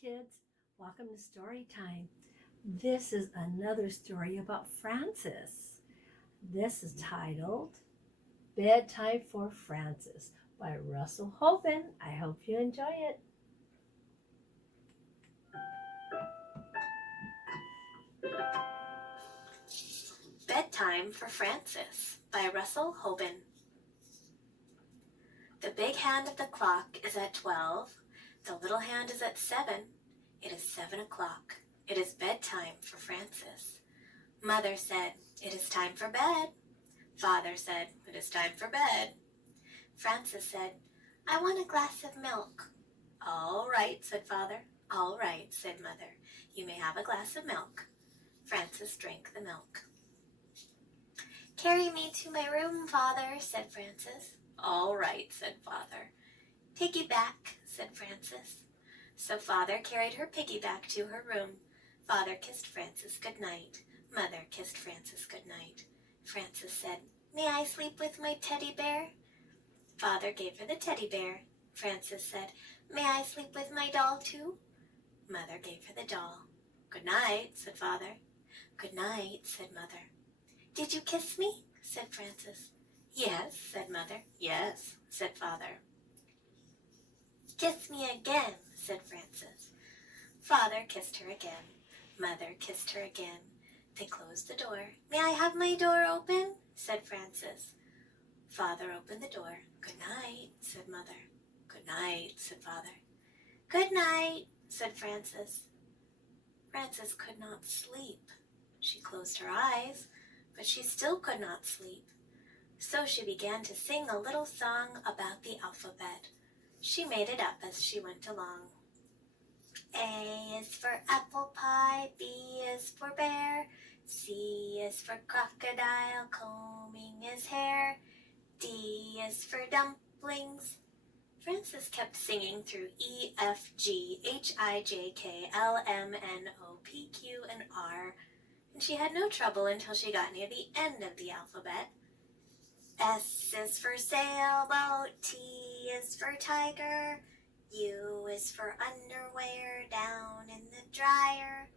kids. Welcome to Story Time. This is another story about Francis. This is titled Bedtime for Francis by Russell Hoban. I hope you enjoy it. Bedtime for Francis by Russell Hoban. The big hand of the clock is at 12. The little hand is at 7. It is 7 o'clock. It is bedtime for Francis. Mother said, "It is time for bed." Father said, "It is time for bed." Francis said, "I want a glass of milk." "All right," said Father. "All right," said Mother. "You may have a glass of milk." Francis drank the milk. "Carry me to my room, Father," said Francis. "All right," said Father. "Piggyback," said Francis. So Father carried her piggyback to her room. Father kissed Francis good night. Mother kissed Francis good night. Francis said, "May I sleep with my teddy bear?" Father gave her the teddy bear. Francis said, "May I sleep with my doll too?" Mother gave her the doll. "Good night," said Father. "Good night," said Mother. "Did you kiss me?" said Francis. "Yes," said Mother. "Yes," said Father. "Kiss me again," said Francis. Father kissed her again. Mother kissed her again. They closed the door. "May I have my door open?" said Francis. Father opened the door. "Good night," said Mother. "Good night," said Father. "Good night," said Francis. Francis could not sleep. She closed her eyes, but she still could not sleep. So she began to sing a little song about the alphabet. She made it up as she went along. A is for apple pie, B is for bear, C is for crocodile combing his hair, D is for dumplings. Francis kept singing through E, F, G, H, I, J, K, L, M, N, O, P, Q, and R, and she had no trouble until she got near the end of the alphabet. S is for sailboat, T is for tiger, U is for underwear down in the dryer.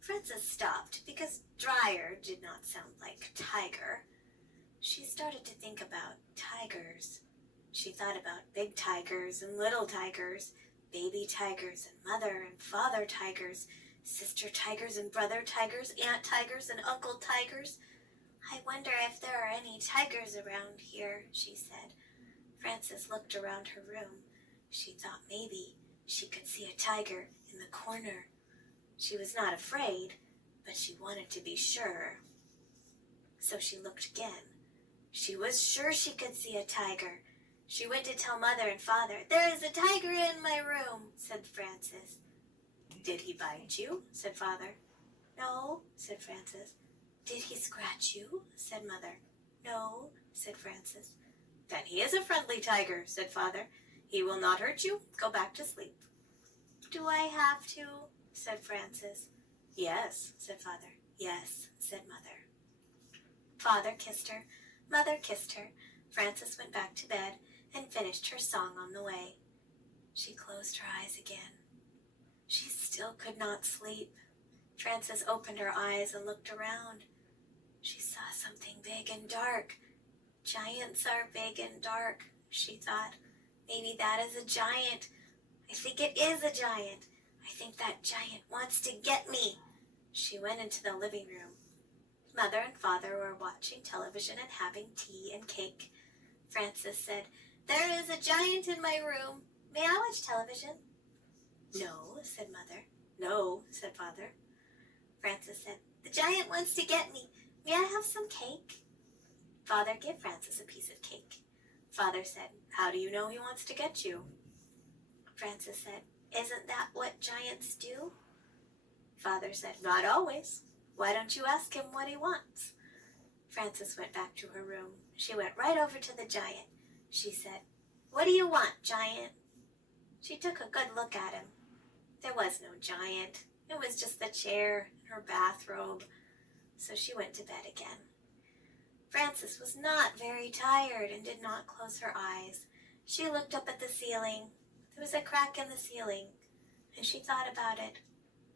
Francis stopped because dryer did not sound like tiger. She started to think about tigers. She thought about big tigers and little tigers, baby tigers and mother and father tigers, sister tigers and brother tigers, aunt tigers and uncle tigers. "I wonder if there are any tigers around here," she said. Francis looked around her room. She thought maybe she could see a tiger in the corner. She was not afraid, but she wanted to be sure. So she looked again. She was sure she could see a tiger. She went to tell Mother and Father. "There is a tiger in my room," said Francis. "Did he bite you?" said Father. "No," said Francis. "Did he scratch you?" said Mother. "No," said Francis. "Then he is a friendly tiger," said Father. "He will not hurt you. Go back to sleep." "Do I have to?" said Francis. "Yes," said Father. "Yes," said Mother. Father kissed her. Mother kissed her. Francis went back to bed and finished her song on the way. She closed her eyes again. She still could not sleep. Francis opened her eyes and looked around. She saw something big and dark. Giants are big and dark, she thought. Maybe that is a giant. I think it is a giant. I think that giant wants to get me. She went into the living room. Mother and Father were watching television and having tea and cake. Francis said, "There is a giant in my room. May I watch television?" "No," said Mother. "No," said Father. Francis said, "The giant wants to get me. May I have some cake?" Father gave Francis a piece of cake. Father said, "How do you know he wants to get you?" Francis said, "Isn't that what giants do?" Father said, "Not always. Why don't you ask him what he wants?" Francis went back to her room. She went right over to the giant. She said, "What do you want, giant?" She took a good look at him. There was no giant. It was just the chair and her bathrobe. So she went to bed again. Francis was not very tired and did not close her eyes. She looked up at the ceiling. There was a crack in the ceiling. And she thought about it.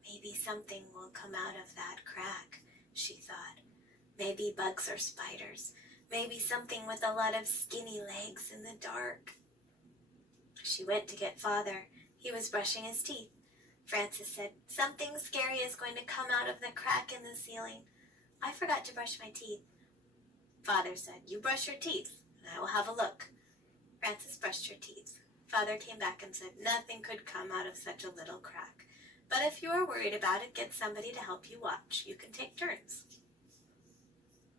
Maybe something will come out of that crack, she thought. Maybe bugs or spiders. Maybe something with a lot of skinny legs in the dark. She went to get Father. He was brushing his teeth. Frances said, "Something scary is going to come out of the crack in the ceiling. I forgot to brush my teeth." Father said, "You brush your teeth, and I will have a look." Frances brushed her teeth. Father came back and said, "Nothing could come out of such a little crack. But if you are worried about it, get somebody to help you watch. You can take turns."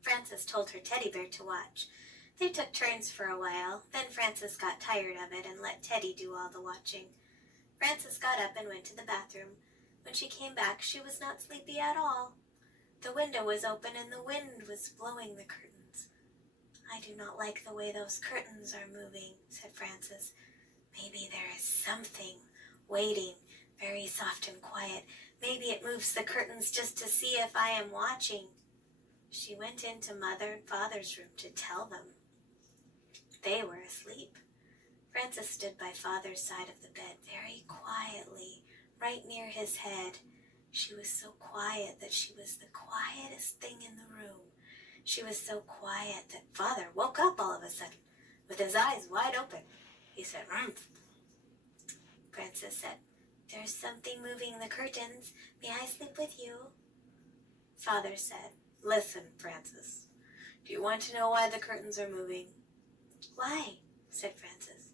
Frances told her teddy bear to watch. They took turns for a while. Then Frances got tired of it and let Teddy do all the watching. Frances got up and went to the bathroom. When she came back, she was not sleepy at all. The window was open and the wind was blowing the curtains. "I do not like the way those curtains are moving," said Frances. "Maybe there is something waiting, very soft and quiet. Maybe it moves the curtains just to see if I am watching." She went into Mother and Father's room to tell them. They were asleep. Frances stood by Father's side of the bed very quietly, right near his head. She was so quiet that she was the quietest thing in the room. She was so quiet that Father woke up all of a sudden, with his eyes wide open. He said, "Rumph." Frances said, "There's something moving the curtains. May I sleep with you?" Father said, "Listen, Frances. Do you want to know why the curtains are moving?" "Why?" said Frances.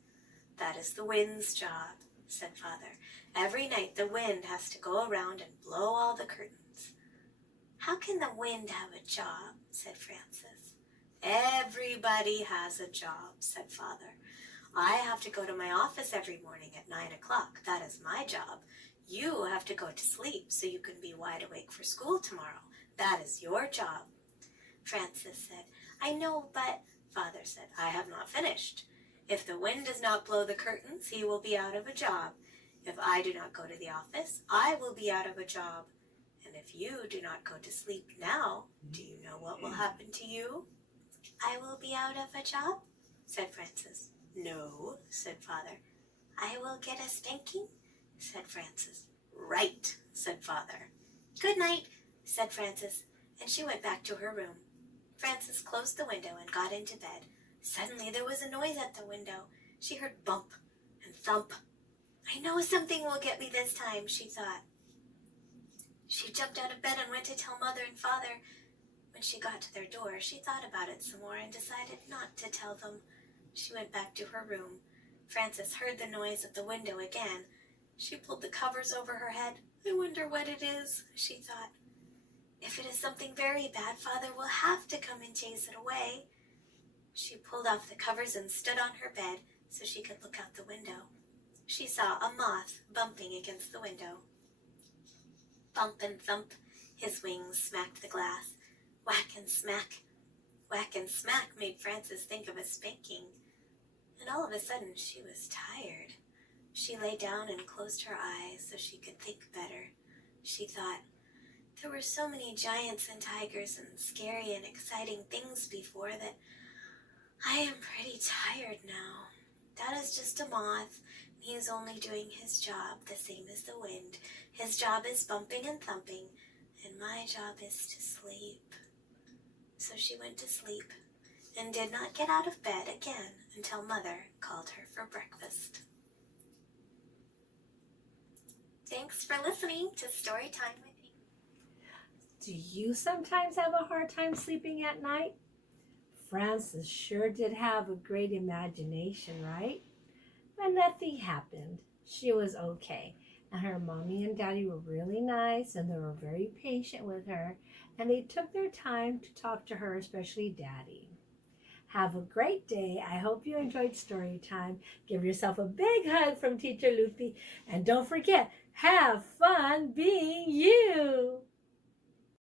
"That is the wind's job," said Father. "Every night the wind has to go around and blow all the curtains." "How can the wind have a job?" said Frances. "Everybody has a job," said Father. "I have to go to my office every morning at 9 o'clock. That is my job. You have to go to sleep so you can be wide awake for school tomorrow. That is your job." Frances said, "I know, but..." Father said, "I have not finished. If the wind does not blow the curtains, he will be out of a job. If I do not go to the office, I will be out of a job. And if you do not go to sleep now, do you know what will happen to you?" "I will be out of a job?" said Frances. "No," said Father. "I will get a spanking?" said Frances. "Right," said Father. "Good night," said Frances, and she went back to her room. Frances closed the window and got into bed. Suddenly there was a noise at the window. She heard bump and thump. "I know something will get me this time," she thought. She jumped out of bed and went to tell Mother and Father. When she got to their door, she thought about it some more and decided not to tell them. She went back to her room. Frances heard the noise at the window again. She pulled the covers over her head. "I wonder what it is," she thought. "If it is something very bad, Father will have to come and chase it away." She pulled off the covers and stood on her bed so she could look out the window. She saw a moth bumping against the window. Bump and thump, his wings smacked the glass. Whack and smack. Whack and smack made Frances think of a spanking. And all of a sudden she was tired. She lay down and closed her eyes so she could think better. She thought, there were so many giants and tigers and scary and exciting things before that I am pretty tired now. That is just a moth. He is only doing his job, the same as the wind. His job is bumping and thumping, and my job is to sleep. So she went to sleep and did not get out of bed again until Mother called her for breakfast. Thanks for listening to Storytime with me. Do you sometimes have a hard time sleeping at night? Frances sure did have a great imagination, right? But nothing happened. She was okay. And her mommy and daddy were really nice and they were very patient with her. And they took their time to talk to her, especially daddy. Have a great day. I hope you enjoyed story time. Give yourself a big hug from Teacher Lupe. And don't forget, have fun being you.